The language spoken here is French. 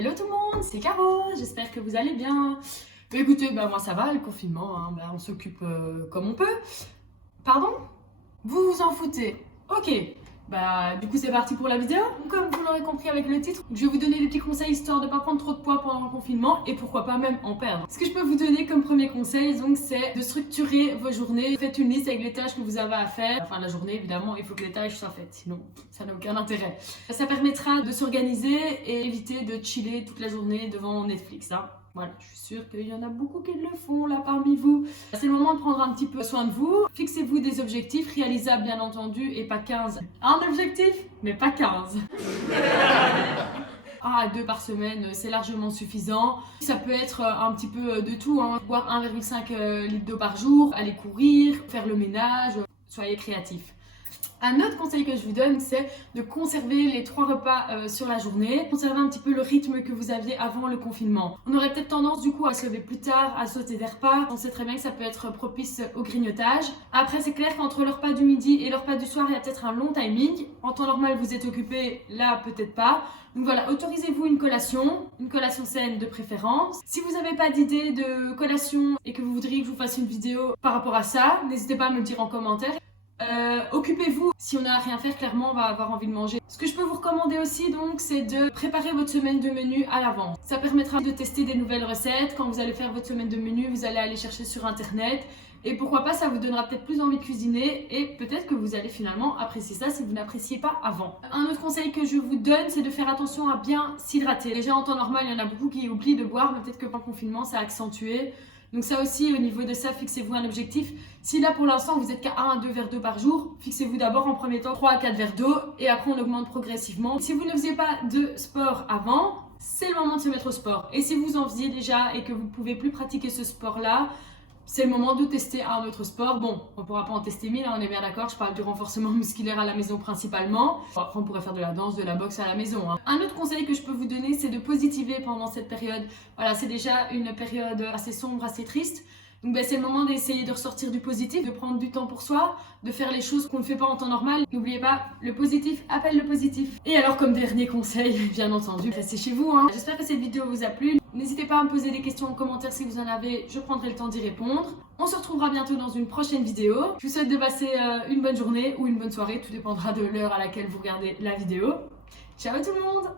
Hello tout le monde, c'est Caro, j'espère que vous allez bien. Écoutez, moi ça va, le confinement, on s'occupe comme on peut. Pardon? Vous vous en foutez? Ok, du coup c'est parti pour la vidéo. Comme vous l'aurez compris avec le titre, je vais vous donner des petits conseils histoire de ne pas prendre trop de poids pendant le confinement et pourquoi pas même en perdre. Ce que je peux vous donner comme premier conseil, donc, c'est de structurer vos journées. Faites une liste avec les tâches que vous avez à faire. Enfin la journée évidemment, il faut que les tâches soient faites, sinon ça n'a aucun intérêt. Ça permettra de s'organiser et éviter de chiller toute la journée devant Netflix. Voilà, je suis sûre qu'il y en a beaucoup qui le font là parmi vous. C'est le moment de prendre un petit peu soin de vous. Fixez-vous des objectifs réalisables bien entendu et pas 15. Un objectif, mais pas 15. 1 à 2 par semaine, c'est largement suffisant. Ça peut être un petit peu de tout, boire 1,5 litre d'eau par jour, aller courir, faire le ménage, soyez créatifs. Un autre conseil que je vous donne, c'est de conserver les 3 repas sur la journée. Conserver un petit peu le rythme que vous aviez avant le confinement. On aurait peut-être tendance du coup à se lever plus tard, à sauter des repas. On sait très bien que ça peut être propice au grignotage. Après, c'est clair qu'entre le repas du midi et le repas du soir, il y a peut-être un long timing. En temps normal, vous êtes occupé, là peut-être pas. Donc voilà, autorisez-vous une collation saine de préférence. Si vous n'avez pas d'idée de collation et que vous voudriez que je vous fasse une vidéo par rapport à ça, n'hésitez pas à me le dire en commentaire. Occupez-vous, si on n'a rien à faire, clairement on va avoir envie de manger. Ce que je peux vous recommander aussi donc, c'est de préparer votre semaine de menu à l'avance. Ça permettra de tester des nouvelles recettes. Quand vous allez faire votre semaine de menu, vous allez aller chercher sur internet. Et pourquoi pas, ça vous donnera peut-être plus envie de cuisiner et peut-être que vous allez finalement apprécier ça si vous n'appréciez pas avant. Un autre conseil que je vous donne, c'est de faire attention à bien s'hydrater. Déjà en temps normal, il y en a beaucoup qui oublient de boire, mais peut-être que pendant le confinement, ça a accentué. Donc ça aussi, au niveau de ça, fixez-vous un objectif. Si là pour l'instant vous êtes qu'à 1 à 2 verres d'eau par jour, fixez-vous d'abord en premier temps 3 à 4 verres d'eau et après on augmente progressivement. Si vous ne faisiez pas de sport avant, c'est le moment de se mettre au sport. Et si vous en faisiez déjà et que vous ne pouvez plus pratiquer ce sport-là, c'est le moment de tester un autre sport. Bon, on ne pourra pas en tester 1000, on est bien d'accord, je parle du renforcement musculaire à la maison principalement. Après, on pourrait faire de la danse, de la boxe à la maison. Un autre conseil que je peux vous donner, c'est de positiver pendant cette période. Voilà, c'est déjà une période assez sombre, assez triste. Donc c'est le moment d'essayer de ressortir du positif, de prendre du temps pour soi, de faire les choses qu'on ne fait pas en temps normal. N'oubliez pas, le positif appelle le positif. Et alors comme dernier conseil, bien entendu, restez chez vous. J'espère que cette vidéo vous a plu. N'hésitez pas à me poser des questions en commentaire si vous en avez, je prendrai le temps d'y répondre. On se retrouvera bientôt dans une prochaine vidéo. Je vous souhaite de passer une bonne journée ou une bonne soirée, tout dépendra de l'heure à laquelle vous regardez la vidéo. Ciao tout le monde!